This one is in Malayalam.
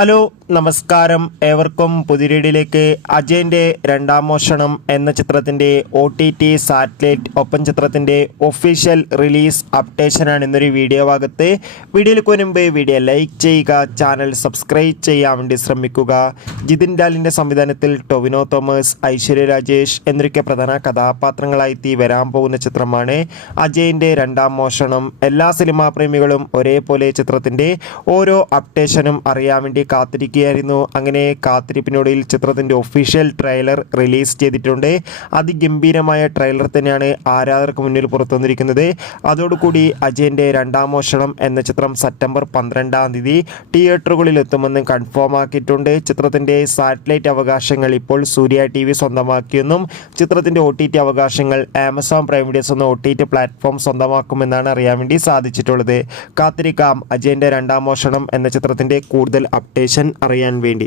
ഹലോ നമസ്കാരം, ഏവർക്കും പുതിരീടിലേക്ക്. അജയൻ്റെ രണ്ടാം മോഷണം എന്ന ചിത്രത്തിൻ്റെ OTT സാറ്റലൈറ്റ് ഒപ്പം ചിത്രത്തിൻ്റെ ഒഫീഷ്യൽ റിലീസ് അപ്ഡേഷനാണ് ഇന്നൊരു വീഡിയോ ഭാഗത്ത്. വീഡിയോയിലേക്ക് മുൻപ് വീഡിയോ ലൈക്ക് ചെയ്യുക, ചാനൽ സബ്സ്ക്രൈബ് ചെയ്യാൻ വേണ്ടി ശ്രമിക്കുക. ജിതിൻ ലാലിൻ്റെ സംവിധാനത്തിൽ ടൊവിനോ തോമസ്, ഐശ്വര്യ രാജേഷ് എന്നൊക്കെ പ്രധാന കഥാപാത്രങ്ങളായി വരാൻ പോകുന്ന ചിത്രമാണ് അജയൻ്റെ രണ്ടാം മോഷണം. എല്ലാ സിനിമാ പ്രേമികളും ഒരേപോലെ ചിത്രത്തിൻ്റെ ഓരോ അപ്ഡേഷനും അറിയാൻ വേണ്ടി കാത്തിരിക്കുകയായിരുന്നു. അങ്ങനെ കാത്തിരിപ്പിനൊടുവിൽ ചിത്രത്തിൻ്റെ ഒഫീഷ്യൽ ട്രെയിലർ റിലീസ് ചെയ്തിട്ടുണ്ട്. അതിഗംഭീരമായ ട്രെയിലർ തന്നെയാണ് ആരാധകർക്ക് മുന്നിൽ പുറത്തു വന്നിരിക്കുന്നത്. അതോടുകൂടി അജയൻ്റെ രണ്ടാം മോഷണം എന്ന ചിത്രം സെപ്റ്റംബർ 12-ാം തീയതി തിയേറ്ററുകളിൽ എത്തുമെന്ന് കൺഫേം ആക്കിയിട്ടുണ്ട്. ചിത്രത്തിൻ്റെ സാറ്റലൈറ്റ് അവകാശങ്ങൾ ഇപ്പോൾ സൂര്യ TV സ്വന്തമാക്കിയെന്നും ചിത്രത്തിൻ്റെ OTT അവകാശങ്ങൾ ആമസോൺ പ്രൈം വീഡിയോസ് എന്ന OTT പ്ലാറ്റ്ഫോം സ്വന്തമാക്കുമെന്നാണ് അറിയാൻ വേണ്ടി സാധിച്ചിട്ടുള്ളത്. കാത്തിരിക്കാം അജയൻ്റെ രണ്ടാം മോഷണം എന്ന ചിത്രത്തിൻ്റെ കൂടുതൽ അപ്ഡേഷൻ അറിയാൻ വേണ്ടി.